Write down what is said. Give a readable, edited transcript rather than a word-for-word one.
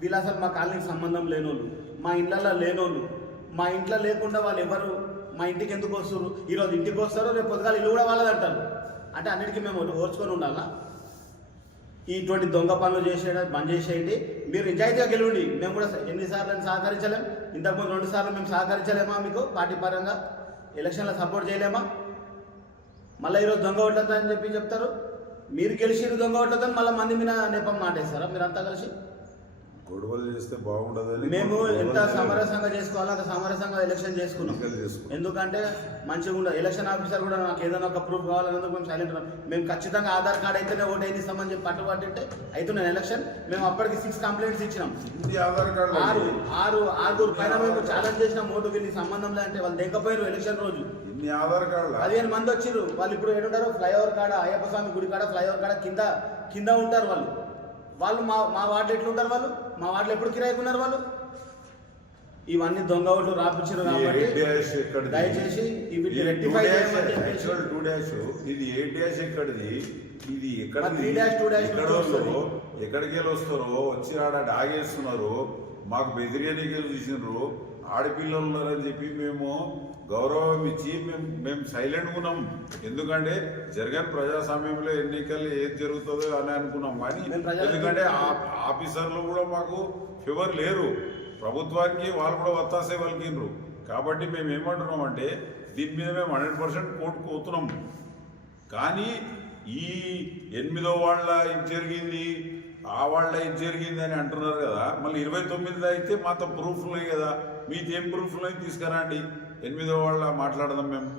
వీళ్ళు అసలు మా కాలనీకి సంబంధం లేనోళ్ళు, మా ఇళ్ళల్లో లేనోళ్ళు, మా ఇంట్లో లేకుండా వాళ్ళు ఎవరు మా ఇంటికి ఎందుకు వస్తారు? ఈరోజు ఇంటికి వస్తారో రేపు పొద్దుగాల ఇల్లు కూడా వాళ్ళది అంటారు. అంటే అన్నిటికీ మేము ఓర్చుకొని ఉండాలా? ఇటువంటి దొంగ పనులు చేసేయడం బంద్ చేసేయండి. మీరు నిజాయితీగా గెలవండి. మేము కూడా ఎన్నిసార్లు సహకరించలేం? ఇంతకుముందు 2 సార్లు మేము సహకరించలేమా? మీకు పార్టీ పరంగా ఎలక్షన్లో సపోర్ట్ చేయలేమా? మళ్ళీ ఈరోజు దొంగ ఓట్లదని చెప్పి చెప్తారు. మీరు గెలిచిరు దొంగ ఓట్లదని మళ్ళీ మంది మీద నెపం నాటేస్తారా మీరంతా కలిసి? గొడవలు చేస్తే బాగుండదని మేము ఎంత సమరసంగా చేసుకోవాలో అంత సమరసంగా ఎలక్షన్ చేసుకున్నాం. ఎందుకంటే మంచిగా ఉండదు. ఎలక్షన్ ఆఫీసర్ కూడా నాకు ఏదైనా ఒక ప్రూఫ్ కావాలన్నందుకు మేము సైలెంట్ ఉన్నాం. మేము ఖచ్చితంగా ఆధార్ కార్డు అయితేనే ఓటు అయితే ఇస్తామని చెప్పి పట్టుబట్టింటే అవుతున్నాయి ఎలక్షన్. మేము అప్పటికి 6 కంప్లైంట్స్ ఇచ్చినాం. ఆధార్ కార్డు ఆరుగురు పైన మేము ఛాలెంజ్ చేసినాం. ఓటు వీళ్ళకి సంబంధం లేదంటే వాళ్ళు దిగకపోయారు. ఎలక్షన్ రోజు ఆధార్ కార్డు 15 మంది వచ్చిర్రు. వాళ్ళు ఇప్పుడు ఏడుంటారు? ఫ్లైఓవర్ కాడ, అయ్యప్ప స్వామి గుడి కాడ, ఫ్లైఓవర్ కాడ కింద ఉంటారు వాళ్ళు. మా వార్డులో ఎట్లుంటారు? మా వార్డులో ఎప్పుడు కిరాయికున్నారు వాళ్ళు? ఇవన్నీ దొంగ ఓట్లు రాపించారు కాబట్టి దయచేసి ఇవి రెక్టిఫై చేయమని చెప్పేసి. ఇది 8 ఎక్కడిది? ఇది ఎక్కడ? 3-2 ఎక్కడికి వెళ్ళి వస్తారో వచ్చి ఆడ డాగేస్తున్నారు. మాకు బెదిరియనికి చూసినారు. ఆడపిల్లలు ఉన్నారని చెప్పి మేము గౌరవం ఇచ్చి మేము సైలెంట్గా ఉన్నాం. ఎందుకంటే జరగని ప్రజాస్వామ్యంలో ఎన్నికలు ఏది జరుగుతుందో అని అనుకున్నాం. కానీ ఎందుకంటే ఆఫీసర్లు కూడా మాకు ఫేవర్ లేరు. ప్రభుత్వానికి వాళ్ళు కూడా వత్తాసే వలికిండ్రు. కాబట్టి మేము ఏమంటున్నాం అంటే దీని మీద మేము 100% కోర్టుకు పోతున్నాం. కానీ ఈ 8వ వాళ్ళ ఇది జరిగింది, ఆ వాళ్ళ ఇది జరిగింది అని అంటున్నారు కదా. మళ్ళీ 29 అయితే మాతో ప్రూఫ్లు ఉన్నాయి కదా. మీకేం ప్రూఫ్లు తీసుకురండి. 8వ వాళ్ళ మాట్లాడదాం మేము.